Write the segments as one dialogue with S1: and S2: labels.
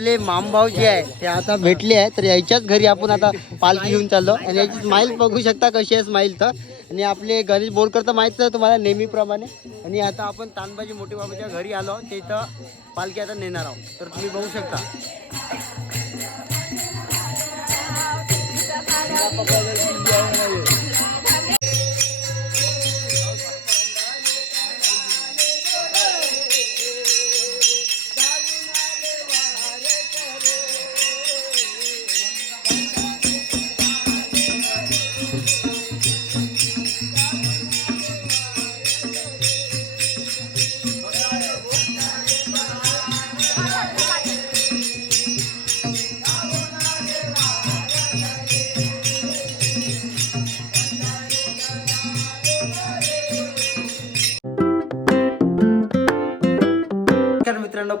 S1: आपले मामभाऊ जे आहे ते आता भेटले आहे तर याच्याच घरी आपण आता पालखी घेऊन चाललो. आणि याची स्माईल बघू शकता कशी आहे स्माईल तर. आणि आपले गणेश बोरकर तर माहीत आहे तुम्हाला नेहमीप्रमाणे. आणि आता आपण तानबाजी मोठे बाबाच्या घरी आलो. ते इथं पालखी आता नेणार आहोत. तर तुम्ही बघू शकता.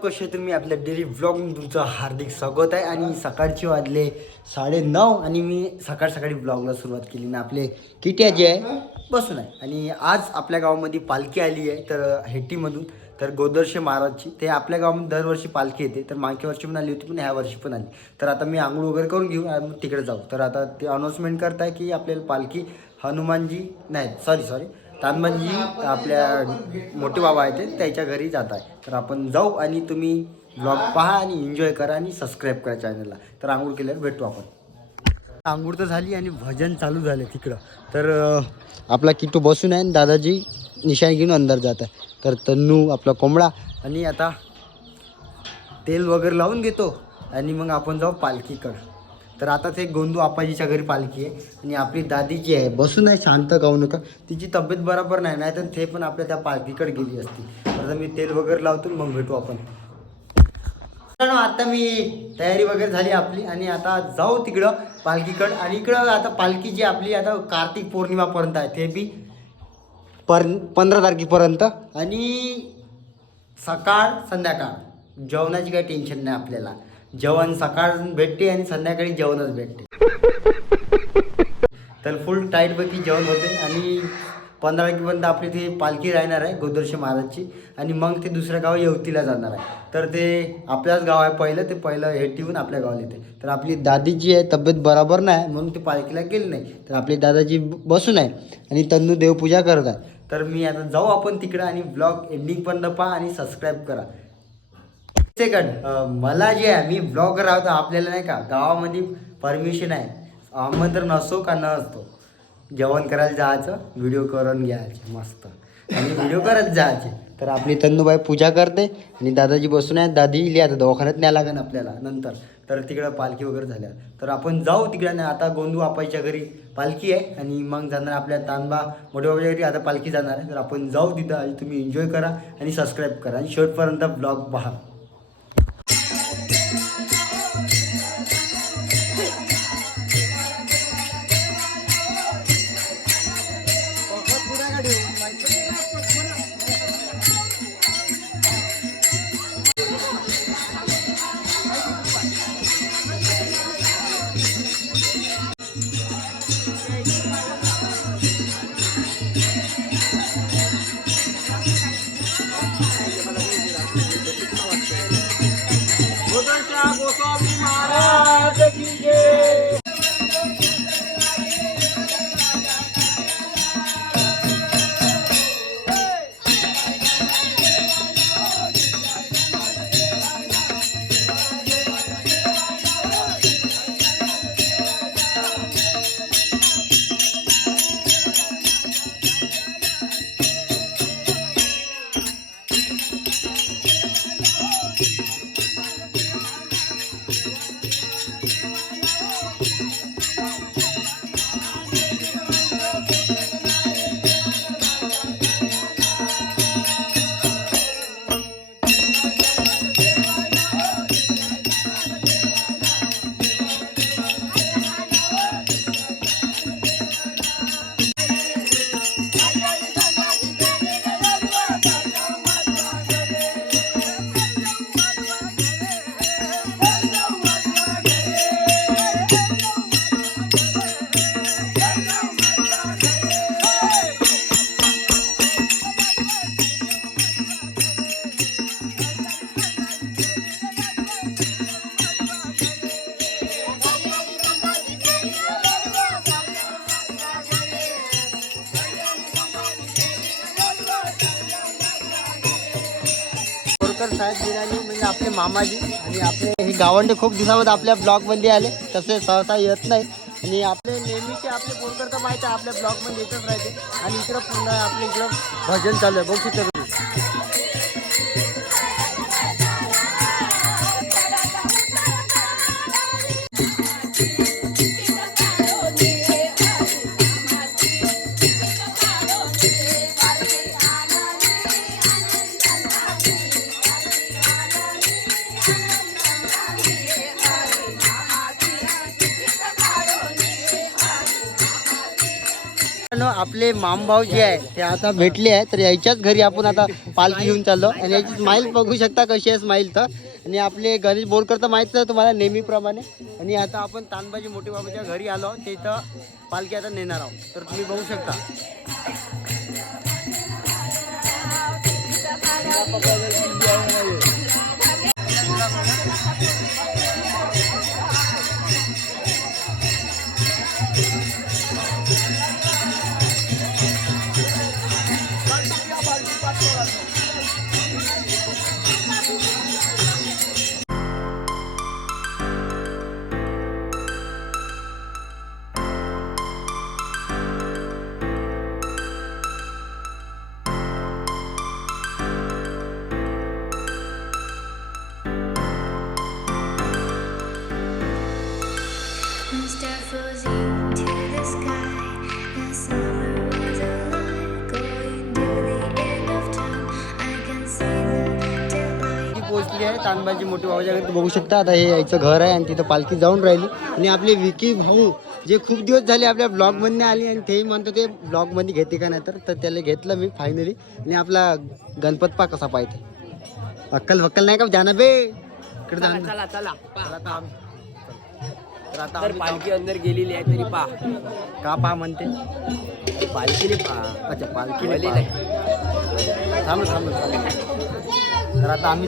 S1: कसे तुम्ही आपल्या डेली ब्लॉग तुमचं हार्दिक स्वागत आहे. आणि सकाळचे वाजले साडे नऊ आणि मी सकाळ सकाळी ब्लॉगला सुरुवात केली ना आपले किट्या जे आहे बसून आहे. आणि आज आपल्या गावामध्ये पालखी आली आहे तर हेट्टीमधून तर गोदर्शे महाराजची. ते आपल्या गावामध्ये दरवर्षी पालखी येते. तर मागच्या वर्षी पण आली होती पण ह्या वर्षी पण आली. तर आता मी आंघोळ वगैरे करून घेऊ आणि तिकडे जाऊ. तर आता ते अनाऊन्समेंट करताय की आपल्याला पालखी हनुमानजी नाही सॉरी सॉरी तानबाजी आपल्या मोठे बाबा आहेत त्याच्या घरी जात आहे. तर आपण जाऊ आणि तुम्ही ब्लॉग पहा आणि एन्जॉय करा आणि सबस्क्राईब करा चॅनलला तर आंघोळ केल्यावर भेटू आपण. आंघोळ तर झाली आणि भजन चालू झालं तिकडं. तर आपला किटू बसून आहे आणि दादाजी निशाण घेऊन अंदर जात आहे. तर तन्नू आपला कोंबडा आणि आता तेल वगैरे लावून घेतो आणि मग आपण जाऊ पालखीकडं. तर आता ते गोंदू आपाजीच्या घरी पालखी आहे आणि आपली दादी जी आहे. बसून आहे शांत गाऊ नका. तिची तब्येत बरोबर नाही नाही तर ते पण आपल्या त्या पालखीकडे गेली असती. तर आता मी तेल वगैरे लावतो मग भेटू आपण. आता मी तयारी वगैरे झाली आपली आणि आता जाऊ तिकडं पालखीकडं. आणि इकडं आता पालखी जी आपली आता कार्तिक पौर्णिमापर्यंत आहे ते बी पर पंधरा तारखेपर्यंत. आणि सकाळ संध्याकाळ. जेवणाची काही टेन्शन नाही आपल्याला. जेवण सकाळ भेटते आणि संध्याकाळी जेवणच भेटते. तर फुल टाईटपैकी जेवण होते आणि पंधरा तारखेपर्यंत आपली ती पालखी राहणार आहे गोदर्शी महाराजची आणि मग ते दुसऱ्या गाव येवतीला जाणार आहे. तर ते आपल्याच गाव आहे पहिलं ते पहिलं हे हेटीहून आपल्या गावाला येते. तर आपली दादी जी आहे तब्येत बरोबर नाही म्हणून ती पालखीला गेली नाही. तर आपली दादाजी बसून आहे आणि तन्नू देवपूजा करत आहे. तर मी आता जाऊ आपण तिकडं आणि ब्लॉग एंडिंग पण पहा आणि सबस्क्राईब करा. सेकंड मला जे आहे मी ब्लॉगर आहोत आपल्याला नाही का गावामध्ये परमिशन आहे. आमंत्रण असो का न असतो जेवण करायला जायचं व्हिडिओ करून घ्यायचे मस्त. आणि व्हिडिओ करत जायचे. तर आपली तन्नूबाई पूजा करते आणि दादाजी बसून आहे दादी इली आता दवाखान्यात न्या लागेल आपल्याला नंतर. तर तिकडं पालखी वगैरे झाल्या तर आपण जाऊ तिकडे नाही आता गोंदू आपायच्या घरी पालखी आहे. आणि मग जाणार आपल्या तानबा मोठ्या बाबाच्या घरी आता पालखी जाणार आहे. तर आपण जाऊ तिथं आणि तुम्ही एन्जॉय करा आणि सबस्क्राईब करा. आणि शेवटपर्यंत ब्लॉग पहा. like, what do you have to साहेब बिराणी म्हणजे आपले मामाजी आणि आपले हे गावंडे खूप दिवसामध्ये आपल्या ब्लॉगमध्ये आले. तसे सहसा येत नाही. आणि आपले नेहमीचे आपले बोरकर तर माहिती आहे आपल्या ब्लॉगमध्ये येतच राहते. आणि इकडं पुन्हा आपल्या इकडं भजन चालू आहे. बघू शकतो आपले मामभाऊ जे आहे ते आता भेटले आहे तर याच्याच घरी आपण आता पालखी घेऊन चाललो. आणि याची स्माईल बघू शकता कशी आहे स्माईल तर. आणि आपले गणेश बोरकर तर माहीतच आहे तुम्हाला नेहमीप्रमाणे. आणि आता आपण तानबाजी मोठे बाबाच्या घरी आलो ते इथं पालखी आता नेणार आहोत. तर तुम्ही बघू शकता. पोहोचली आहे तानबाजी मोठी बाबाच्या घरी बघू शकता. आता हे याचं घर आहे आणि तिथं पालखी जाऊन राहिली. आणि आपले विकी भाऊ जे खूप दिवस झाले आपल्या ब्लॉगमध्ये आले आणि तेही म्हणतो ते ब्लॉगमध्ये घेते का नाही तर त्याला घेतलं मी फायनली आणि आपला गणपत पा कसा पाहिजे अक्कल वक्कल नाही का जाना बे इकडे जाणं.
S2: चला चला
S1: तर आता तर
S2: पालखी अंदर गेलेली आहे तरी पा.
S1: का पहा म्हणते?
S2: पालखीने पा.
S1: अच्छा. थांब थांब थांब. तर आता आम्ही